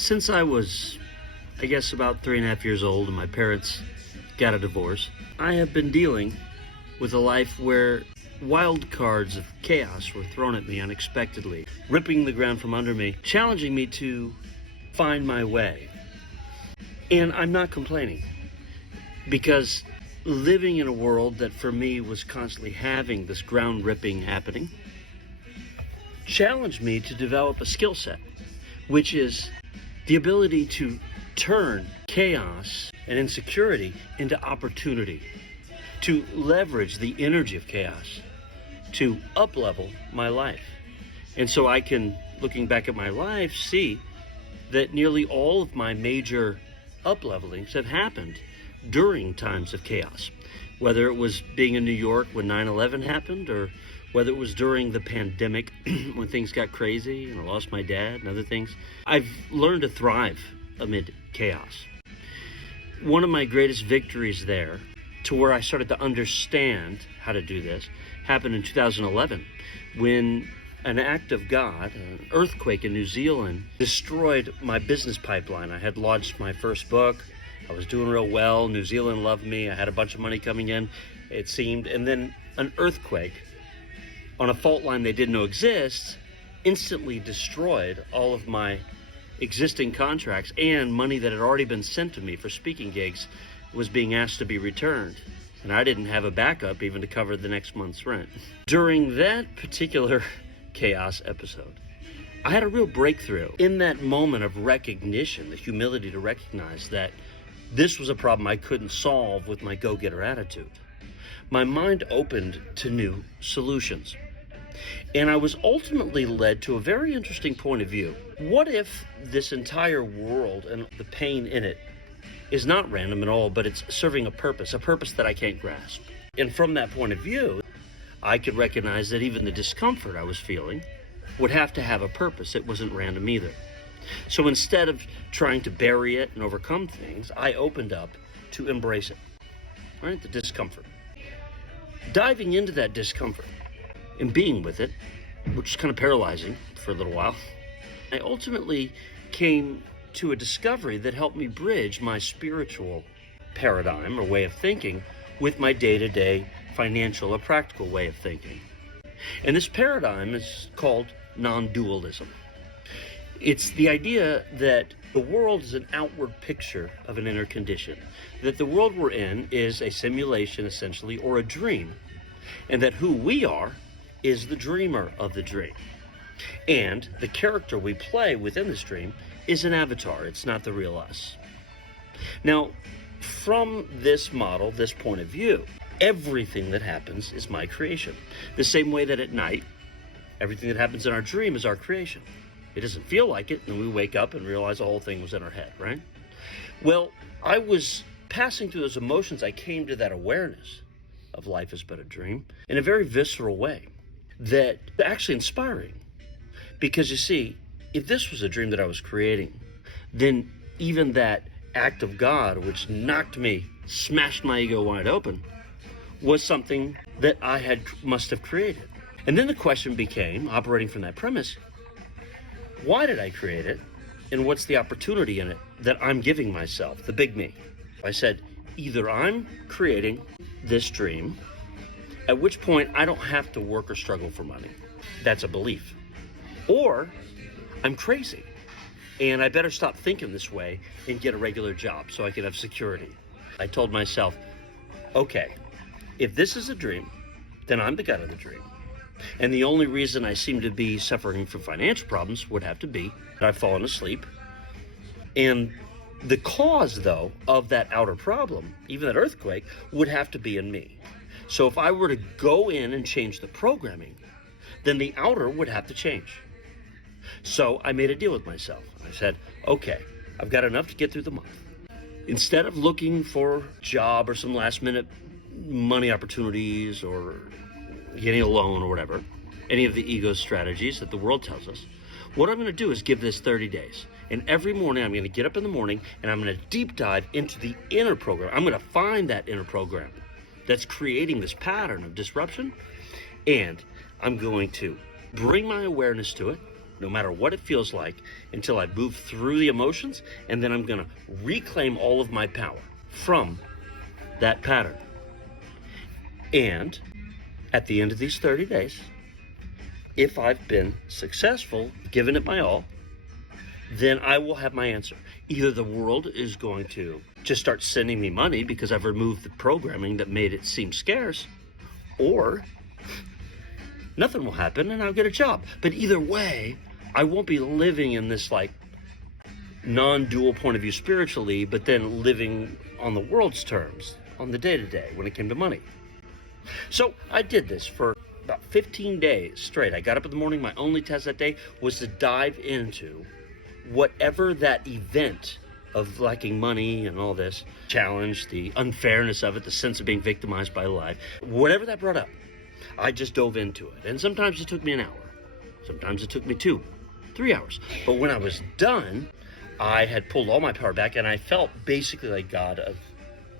Since I was, I guess, about 3.5 years old and my parents got a divorce, I have been dealing with a life where wild cards of chaos were thrown at me unexpectedly, ripping the ground from under me, challenging me to find my way. And I'm not complaining, because living in a world that for me was constantly having this ground ripping happening challenged me to develop a skill set, which is the ability to turn chaos and insecurity into opportunity, to leverage the energy of chaos to up-level my life. And so I can, looking back at my life, see that nearly all of my major up-levelings have happened during times of chaos, whether it was being in New York when 9/11 happened, or whether it was during the pandemic when things got crazy and I lost my dad and other things. I've learned to thrive amid chaos. One of my greatest victories there, to where I started to understand how to do this, happened in 2011 when an act of God, an earthquake in New Zealand, destroyed my business pipeline. I had launched my first book. I was doing real well. New Zealand loved me. I had a bunch of money coming in, it seemed. And then an earthquake on a fault line they didn't know exists instantly destroyed all of my existing contracts, and money that had already been sent to me for speaking gigs was being asked to be returned. And I didn't have a backup even to cover the next month's rent. During that particular chaos episode, I had a real breakthrough in that moment of recognition, the humility to recognize that this was a problem I couldn't solve with my go-getter attitude. My mind opened to new solutions. And I was ultimately led to a very interesting point of view. What if this entire world and the pain in it is not random at all, but it's serving a purpose that I can't grasp? And from that point of view, I could recognize that even the discomfort I was feeling would have to have a purpose. It wasn't random either. So instead of trying to bury it and overcome things, I opened up to embrace it, right? The discomfort. Diving into that discomfort and being with it, which is kind of paralyzing for a little while, I ultimately came to a discovery that helped me bridge my spiritual paradigm or way of thinking with my day-to-day financial or practical way of thinking. And this paradigm is called non-dualism. It's the idea that the world is an outward picture of an inner condition, that the world we're in is a simulation essentially, or a dream, and that who we are is the dreamer of the dream. And the character we play within this dream is an avatar. It's not the real us. Now, from this model, this point of view, everything that happens is my creation. The same way that at night, everything that happens in our dream is our creation. It doesn't feel like it, and we wake up and realize the whole thing was in our head, right? Well, I was passing through those emotions. I came to that awareness of life is but a dream in a very visceral way that actually inspiring. Because you see, if this was a dream that I was creating, then even that act of God, which knocked me, smashed my ego wide open, was something that I must have created. And then the question became, operating from that premise, why did I create it? And what's the opportunity in it that I'm giving myself, the big me? I said, either I'm creating this dream, at which point I don't have to work or struggle for money. That's a belief. Or I'm crazy, and I better stop thinking this way and get a regular job so I can have security. I told myself, okay, if this is a dream, then I'm the god of the dream. And the only reason I seem to be suffering from financial problems would have to be that I've fallen asleep. And the cause, though, of that outer problem, even that earthquake, would have to be in me. So if I were to go in and change the programming, then the outer would have to change. So I made a deal with myself. I said, okay, I've got enough to get through the month. Instead of looking for a job or some last minute money opportunities or getting a loan or whatever, any of the ego strategies that the world tells us, what I'm going to do is give this 30 days. And every morning I'm going to get up in the morning and I'm going to deep dive into the inner program. I'm going to find that inner program that's creating this pattern of disruption, and I'm going to bring my awareness to it, no matter what it feels like, until I move through the emotions, and then I'm going to reclaim all of my power from that pattern. And at the end of these 30 days, if I've been successful, given it my all, then I will have my answer. Either the world is going to just start sending me money because I've removed the programming that made it seem scarce, or nothing will happen and I'll get a job. But either way, I won't be living in this like non-dual point of view spiritually, but then living on the world's terms, on the day-to-day when it came to money. So I did this for about 15 days straight. I got up in the morning. My only test that day was to dive into whatever that event of lacking money and all this challenge, the unfairness of it, the sense of being victimized by life, whatever that brought up, I just dove into it. And sometimes it took me an hour. Sometimes it took me 2, 3 hours. But when I was done, I had pulled all my power back and I felt basically like God of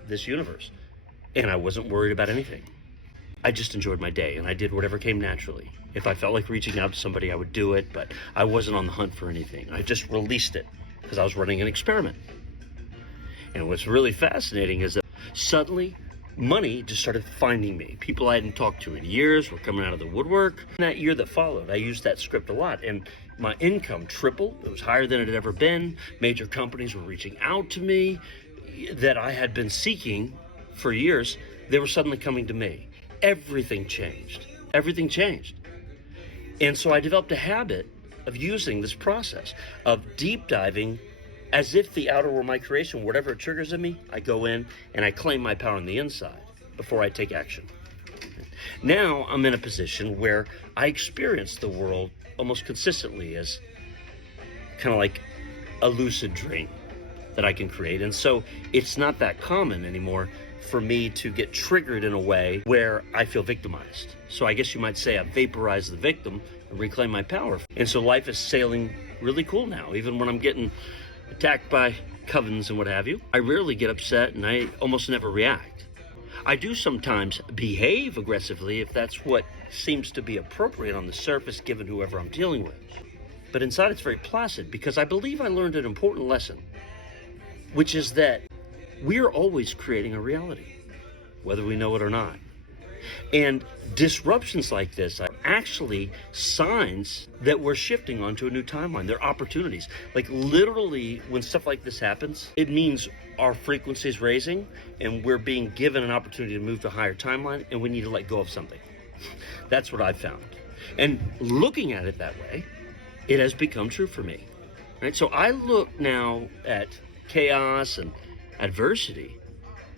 this universe. And I wasn't worried about anything. I just enjoyed my day and I did whatever came naturally. If I felt like reaching out to somebody, I would do it, but I wasn't on the hunt for anything. I just released it because I was running an experiment. And what's really fascinating is that suddenly money just started finding me. People I hadn't talked to in years were coming out of the woodwork. In that year that followed, I used that script a lot, and my income tripled. It was higher than it had ever been. Major companies were reaching out to me that I had been seeking for years. They were suddenly coming to me. Everything changed. Everything changed. And so I developed a habit of using this process of deep diving as if the outer were my creation. Whatever it triggers in me, I go in and I claim my power on the inside before I take action. Now I'm in a position where I experience the world almost consistently as kind of like a lucid dream that I can create. And so it's not that common anymore for me to get triggered in a way where I feel victimized. So I guess you might say I vaporized the victim and reclaim my power. And so life is sailing really cool now. Even when I'm getting attacked by covens and what have you, I rarely get upset and I almost never react. I do sometimes behave aggressively if that's what seems to be appropriate on the surface given whoever I'm dealing with. But inside it's very placid because I believe I learned an important lesson, which is that we're always creating a reality, whether we know it or not. And disruptions like this are actually signs that we're shifting onto a new timeline. They're opportunities. Like literally, when stuff like this happens, it means our frequency is raising and we're being given an opportunity to move to a higher timeline, and we need to let go of something. That's what I've found. And looking at it that way, it has become true for me. Right? So I look now at chaos and adversity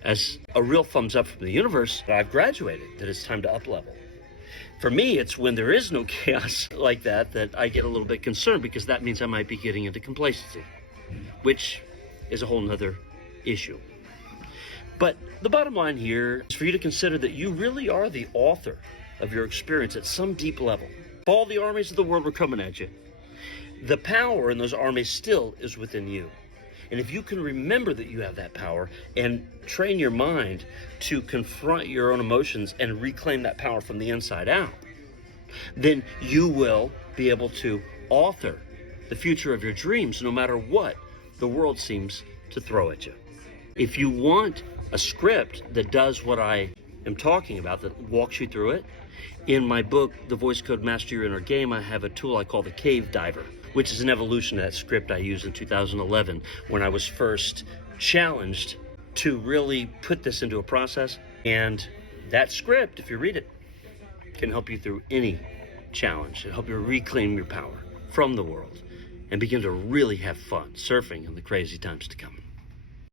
as a real thumbs up from the universe that I've graduated, that it's time to up level. For me, it's when there is no chaos like that I get a little bit concerned, because that means I might be getting into complacency, which is a whole nother issue. But the bottom line here is for you to consider that you really are the author of your experience at some deep level. If all the armies of the world were coming at you, the power in those armies still is within you. And if you can remember that you have that power and train your mind to confront your own emotions and reclaim that power from the inside out, then you will be able to author the future of your dreams no matter what the world seems to throw at you. If you want a script that does what I am talking about, that walks you through it, in my book, The Voice Code Master Your Inner Game, I have a tool I call the Cave Diver, which is an evolution of that script I used in 2011 when I was first challenged to really put this into a process. And that script, if you read it, can help you through any challenge and help you reclaim your power from the world and begin to really have fun surfing in the crazy times to come.